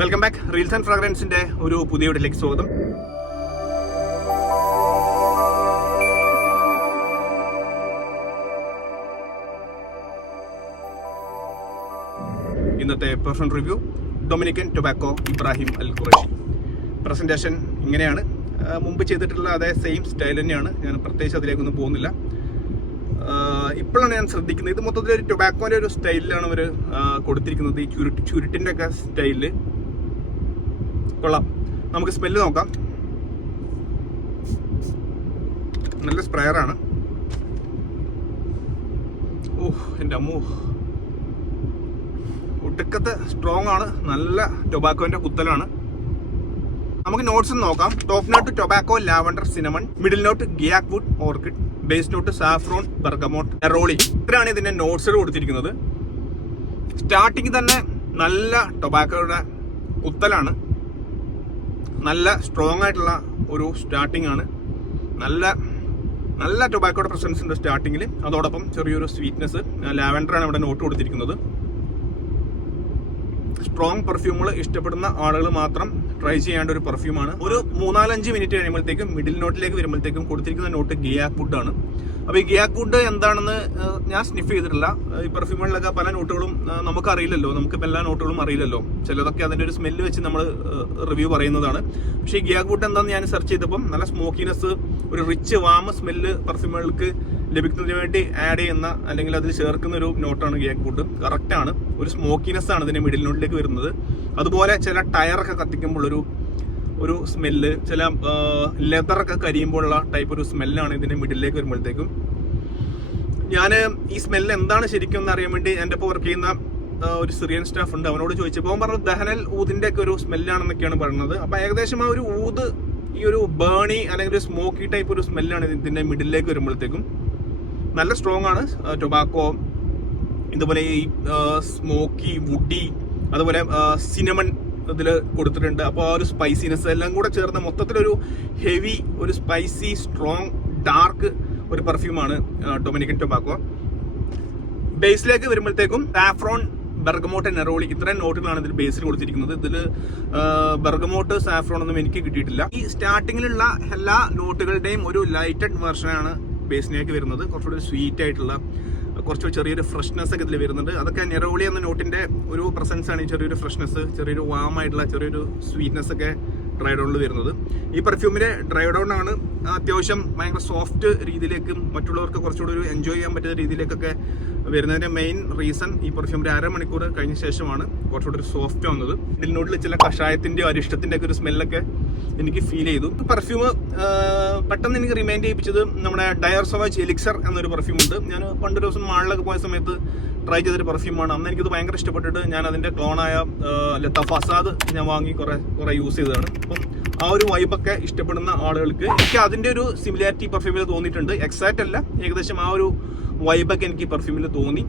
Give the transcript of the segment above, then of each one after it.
Welcome back reels and ഫ്രാഗ്രൻസിന്റെ ഒരു പുതിയ വീട്ടിലേക്ക് സ്വാഗതം. ഇന്നത്തെ perfume review Dominican tobacco Ibrahim Al Qurashi presentation ഇങ്ങനെയാണ്. മുമ്പ് ചെയ്തിട്ടുള്ള അതേ സെയിം സ്റ്റൈൽ തന്നെയാണ്. ഞാൻ പ്രത്യേകിച്ച് അതിലേക്കൊന്നും പോകുന്നില്ല. ഇപ്പോഴാണ് ഞാൻ ശ്രദ്ധിക്കുന്നത്. ഇത് മൊത്തത്തിൽ ഒരു ടൊബാക്കോന്റെ ഒരു സ്റ്റൈലിലാണ് അവർ കൊടുത്തിരിക്കുന്നത്. ഈ ചുരുട്ട് ചുരുട്ടിന്റെ ഒക്കെ സ്റ്റൈലിൽ കൊള്ളാം. നമുക്ക് സ്മെല്ല് നോക്കാം. നല്ല സ്പ്രെയർ ആണ്. ഓഹ് എന്റെ അമ്മൂ. ഒടുക്കത്തെ സ്ട്രോങ് ആണ്. നല്ല ടൊബാക്കോന്റെ കുത്തലാണ്. നമുക്ക് നോട്ട്സ് നോക്കാം. Top note tobacco lavender cinnamon middle note guaiac wood orchid base note saffron bergamot എറോളി ഇത്രയാണ് ഇതിന്റെ നോട്ട്സ് കൊടുത്തിരിക്കുന്നത്. സ്റ്റാർട്ടിങ് തന്നെ നല്ല ടൊബാക്കോയുടെ കുത്തലാണ്. നല്ല സ്ട്രോങ് ആയിട്ടുള്ള ഒരു സ്റ്റാർട്ടിംഗ് ആണ്. നല്ല നല്ല ടൊബാക്കോയുടെ പ്രസൻസ് ഉണ്ട് സ്റ്റാർട്ടിങ്ങിൽ അതോടൊപ്പം ചെറിയൊരു സ്വീറ്റ്നെസ് ലാവൻഡർ ആണ് ഇവിടെ നോട്ട് കൊടുത്തിരിക്കുന്നത്. സ്ട്രോങ് പെർഫ്യൂമുകൾ ഇഷ്ടപ്പെടുന്ന ആളുകൾ മാത്രം ട്രൈ ചെയ്യേണ്ട ഒരു പെർഫ്യൂമാണ് ഒരു മൂന്നാലഞ്ച് മിനിറ്റ് കഴിയുമ്പോഴത്തേക്കും മിഡിൽ നോട്ടിലേക്ക് വരുമ്പോഴത്തേക്കും കൊടുത്തിരിക്കുന്ന നോട്ട് ഗിയാ ഫുഡാണ് അപ്പോൾ ഈ ഗിയാക്കൂണ്ട് എന്താണെന്ന് ഞാൻ സ്നിഫ് ചെയ്തിട്ടില്ല. ഈ പെർഫ്യൂമുകളിലൊക്കെ പല നോട്ടുകളും നമുക്കറിയില്ലല്ലോ. നമുക്ക് അറിയില്ലല്ലോ നമുക്ക് എല്ലാ നോട്ടുകളും അറിയില്ലല്ലോ. ചിലതൊക്കെ അതിന്റെ ഒരു സ്മെല്ല് വെച്ച് നമ്മൾ റിവ്യൂ പറയുന്നതാണ്. പക്ഷേ ഈ ഗിയാക്കൂട്ട് എന്താണെന്ന് ഞാൻ സെർച്ച് ചെയ്തപ്പം നല്ല സ്മോക്കിനെസ് ഒരു റിച്ച് വാമ സ്മെല്ല് പെർഫ്യൂമുകൾക്ക് ലഭിക്കുന്നതിന് വേണ്ടി ആഡ് ചെയ്യുന്ന അല്ലെങ്കിൽ അതിൽ ചേർക്കുന്ന ഒരു നോട്ടാണ് ഗിയാക്കൂട്ട് കറക്റ്റാണ് ഒരു സ്മോക്കിനെസ് ആണ് ഇതിന്റെ മിഡിൽ നോട്ടിലേക്ക് വരുന്നത്. അതുപോലെ ചില ടയറൊക്കെ കത്തിക്കുമ്പോൾ ഒരു ഒരു സ്മെല്ല് ചില ലെതറൊക്കെ കരിയുമ്പോഴുള്ള ടൈപ്പ് ഒരു സ്മെല്ലാണ് ഇതിന്റെ മിഡിലേക്ക് വരുമ്പോഴത്തേക്കും. ഞാൻ ഈ സ്മെല്ല് എന്താണ് ശരിക്കും എന്ന് അറിയാൻ വേണ്ടി എന്റെ ഇപ്പോൾ വർക്ക് ചെയ്യുന്ന ഒരു സിറിയൻ സ്റ്റാഫ് ഉണ്ട്. അവനോട് ചോദിച്ചപ്പോൾ അവൻ പറഞ്ഞു ദഹനൽ ഊതിന്റെ ഒക്കെ ഒരു സ്മെല്ലാണെന്നൊക്കെയാണ് പറയുന്നത്. അപ്പോൾ ഏകദേശം ആ ഒരു ഊത് ഈ ഒരു ബേണി അല്ലെങ്കിൽ ഒരു സ്മോക്കി ടൈപ്പ് ഒരു സ്മെല്ലാണ് ഇതിന്റെ മിഡിലേക്ക് വരുമ്പോഴത്തേക്കും. നല്ല സ്ട്രോങ് ആണ്. ടൊബാക്കോ ഇതുപോലെ ഈ സ്മോക്കി വുഡി അതുപോലെ സിനമൺ ഇതിൽ കൊടുത്തിട്ടുണ്ട്. അപ്പോൾ ആ ഒരു സ്പൈസിനെസ് എല്ലാം കൂടെ ചേർന്ന് മൊത്തത്തിലൊരു ഹെവി ഒരു സ്പൈസി സ്ട്രോങ് ഡാർക്ക് ഒരു പെർഫ്യൂമാണ് ഡൊമിനിക്കൻ ടൊബാക്കോ ബേസിലേക്ക് വരുമ്പോഴത്തേക്കും സാഫ്രോൺ ബർഗമോട്ട് നെറോളി ഇത്രയും നോട്ടുകളാണ് ഇതിൽ ബേസിൽ കൊടുത്തിരിക്കുന്നത്. ഇതിൽ ബർഗമോട്ട് സാഫ്രോൺ ഒന്നും എനിക്ക് കിട്ടിയിട്ടില്ല. ഈ സ്റ്റാർട്ടിങ്ങിലുള്ള എല്ലാ നോട്ടുകളുടെയും ഒരു ലൈറ്റഡ് വെർഷനാണ് ബേസിലേക്ക് വരുന്നത്. കുറച്ചുകൂടി സ്വീറ്റ് ആയിട്ടുള്ള കുറച്ച് ചെറിയൊരു ഫ്രഷ്നെസ് ഒക്കെ ഇതിൽ വരുന്നുണ്ട്. അതൊക്കെ നെറോളി എന്ന നോട്ടിന്റെ ഒരു പ്രസൻസ് ആണ് ഈ ചെറിയൊരു ഫ്രഷ്നെസ് ചെറിയൊരു വാം ആയിട്ടുള്ള ചെറിയൊരു സ്വീറ്റ്നെസ് ഒക്കെ ഡ്രൈ ഡൗണിൽ വരുന്നത്. ഈ പെർഫ്യൂമിന്റെ ഡ്രൈ ഡൗൺ ആണ് അത്യാവശ്യം ഭയങ്കര സോഫ്റ്റ് രീതിയിലേക്കും മറ്റുള്ളവർക്ക് കുറച്ചുകൂടി ഒരു എൻജോയ് ചെയ്യാൻ പറ്റുന്ന രീതിയിലേക്കൊക്കെ വരുന്നതിന്റെ മെയിൻ റീസൺ ഈ പെർഫ്യൂം ഒരു അരമണിക്കൂർ കഴിഞ്ഞ ശേഷമാണ് കുറച്ചുകൂടി ഒരു സോഫ്റ്റ് വന്നത്. ഇതിനോട്ടിൽ ചില കഷായത്തിന്റെ അരിഷ്ടത്തിന്റെ ഒക്കെ ഒരു സ്മെല്ലൊക്കെ എനിക്ക് ഫീൽ ചെയ്തു. പെർഫ്യൂം പെട്ടെന്ന് എനിക്ക് റിമൈൻഡ് ചെയ്യിപ്പിച്ചത് നമ്മുടെ ഡയർ സോവാജ് എലിക്സർ എന്നൊരു പെർഫ്യൂം ഉണ്ട്. ഞാൻ പണ്ട് ദിവസം മാളിലൊക്കെ പോയ സമയത്ത് ട്രൈ ചെയ്തൊരു പെർഫ്യൂമാണ് അന്ന് എനിക്കത് ഭയങ്കര ഇഷ്ടപ്പെട്ടിട്ട് ഞാൻ അതിന്റെ ക്ലോണായ ലത്ത ഫസാദ് ഞാൻ വാങ്ങി കുറേ കുറേ യൂസ് ചെയ്തതാണ്. അപ്പം ആ ഒരു വൈബൊക്കെ ഇഷ്ടപ്പെടുന്ന ആളുകൾക്ക് എനിക്ക് അതിന്റെ ഒരു സിമിലാരിറ്റി പെർഫ്യൂമിൽ തോന്നിയിട്ടുണ്ട്. എക്സാക്റ്റ് അല്ല ഏകദേശം ആ ഒരു വൈബൊക്കെ എനിക്ക് ഈ പെർഫ്യൂമിൽ തോന്നി.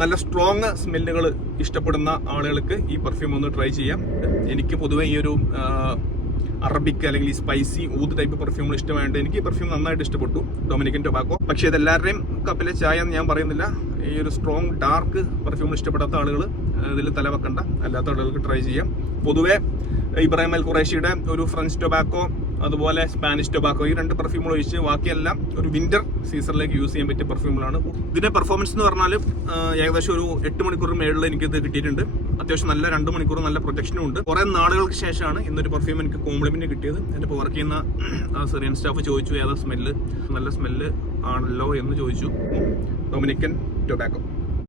നല്ല സ്ട്രോങ് സ്മെല്ലുകൾ ഇഷ്ടപ്പെടുന്ന ആളുകൾക്ക് ഈ പെർഫ്യൂം ഒന്ന് ട്രൈ ചെയ്യാം. എനിക്ക് പൊതുവെ ഈ ഒരു അറബിക് അല്ലെങ്കിൽ ഈ സ്പൈസി ഊത് ടൈപ്പ് പെർഫ്യൂമുകൾ ഇഷ്ടമായിട്ട് എനിക്ക് ഈ പെർഫ്യൂം നന്നായിട്ട് ഇഷ്ടപ്പെട്ടു ഡൊമിനിക്കൻ ടൊബാക്കോ പക്ഷേ ഇതെല്ലാവരുടെയും കപ്പിലെ ചായ എന്ന് ഞാൻ പറയുന്നില്ല. ഈ ഒരു സ്ട്രോങ് ഡാർക്ക് പെർഫ്യൂം ഇഷ്ടപ്പെടാത്ത ആളുകൾ ഇതിൽ തലവെക്കണ്ട അല്ലാത്ത ആളുകൾക്ക് ട്രൈ ചെയ്യാം. പൊതുവേ ഇബ്രാഹിം അൽ ഖുറേഷിയുടെ ഒരു ഫ്രഞ്ച് ടൊബാക്കോ അതുപോലെ സ്പാനിഷ് ടൊബാക്കോ ഈ രണ്ട് പെർഫ്യൂമുകൾ ഒഴിച്ച് ബാക്കിയെല്ലാം ഒരു വിന്റർ സീസണിലേക്ക് യൂസ് ചെയ്യാൻ പറ്റിയ പെർഫ്യൂമുകളാണ് ഇതിന്റെ പെർഫോമൻസ് എന്ന് പറഞ്ഞാൽ ഏകദേശം ഒരു എട്ട് മണിക്കൂർ മേളിൽ എനിക്കിത് കിട്ടിയിട്ടുണ്ട്. അത്യാവശ്യം നല്ല രണ്ട് മണിക്കൂർ നല്ല പ്രൊട്ടക്ഷനും ഉണ്ട്. കുറേ നാളുകൾക്ക് ശേഷമാണ് ഇന്നൊരു പെർഫ്യൂം എനിക്ക് കോംപ്ലിമെന്റ് കിട്ടിയത്. എന്റെ ഇപ്പോൾ വർക്ക് ചെയ്യുന്ന സിറിയൻ സ്റ്റാഫ് ചോദിച്ചു ഏതാ സ്മെല്ല് നല്ല സ്മെല്ല് ആണല്ലോ എന്ന് ചോദിച്ചു. Dominican tobacco